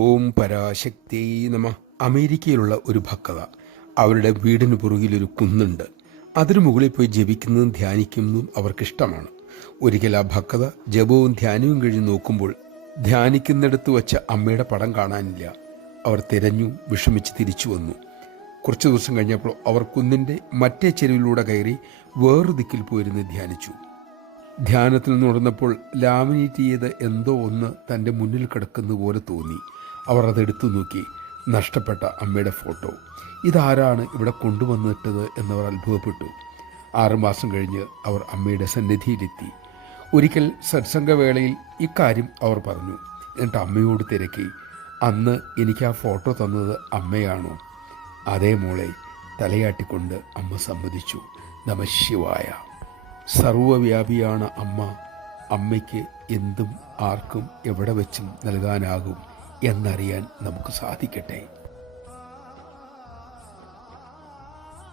ഓം പരാശക്തി നമ. അമേരിക്കയിലുള്ള ഒരു ഭക്തത. അവരുടെ വീടിന് പുറകിലൊരു കുന്നുണ്ട്. അതിനു മുകളിൽ പോയി ജപിക്കുന്നതും ധ്യാനിക്കുന്നതും അവർക്കിഷ്ടമാണ്. ഒരിക്കൽ ആ ഭക്തത ജപവും ധ്യാനവും കഴിഞ്ഞ് നോക്കുമ്പോൾ ധ്യാനിക്കുന്നിടത്ത് വച്ച അമ്മയുടെ പടം കാണാനില്ല. അവർ തിരഞ്ഞു, വിഷമിച്ച് തിരിച്ചു വന്നു. കുറച്ചു ദിവസം കഴിഞ്ഞപ്പോൾ അവർ കുന്നിൻ്റെ മറ്റേ ചെരുവിലൂടെ കയറി വേറൊരു ദിക്കിൽ പോയിരുന്ന് ധ്യാനിച്ചു. ധ്യാനത്തിൽ നടന്നപ്പോൾ ലാമിനേറ്റ് ചെയ്ത് എന്തോ ഒന്ന് തൻ്റെ മുന്നിൽ കിടക്കുന്ന പോലെ തോന്നി. അവർ അതെടുത്തു നോക്കി. നഷ്ടപ്പെട്ട അമ്മയുടെ ഫോട്ടോ. ഇതാരാണ് ഇവിടെ കൊണ്ടുവന്നിട്ടത് എന്നവർ അത്ഭുതപ്പെട്ടു. 6 മാസം കഴിഞ്ഞ് അവർ അമ്മയുടെ സന്നിധിയിലെത്തി. ഒരിക്കൽ സത്സംഗവേളയിൽ ഇക്കാര്യം അവർ പറഞ്ഞു. എന്നിട്ട് അമ്മയോട് തിരക്കി, അന്ന് എനിക്ക് ആ ഫോട്ടോ തന്നത് അമ്മയാണോ? അതേ മോളെ, തലയാട്ടിക്കൊണ്ട് അമ്മ സമ്മതിച്ചു. നമഃശിവായ. സർവവ്യാപിയാണ് അമ്മ. അമ്മയ്ക്ക് എന്തും ആർക്കും എവിടെ വെച്ചും നൽകാനാകും എന്നറിയാൻ നമുക്ക് സാധിക്കട്ടെ.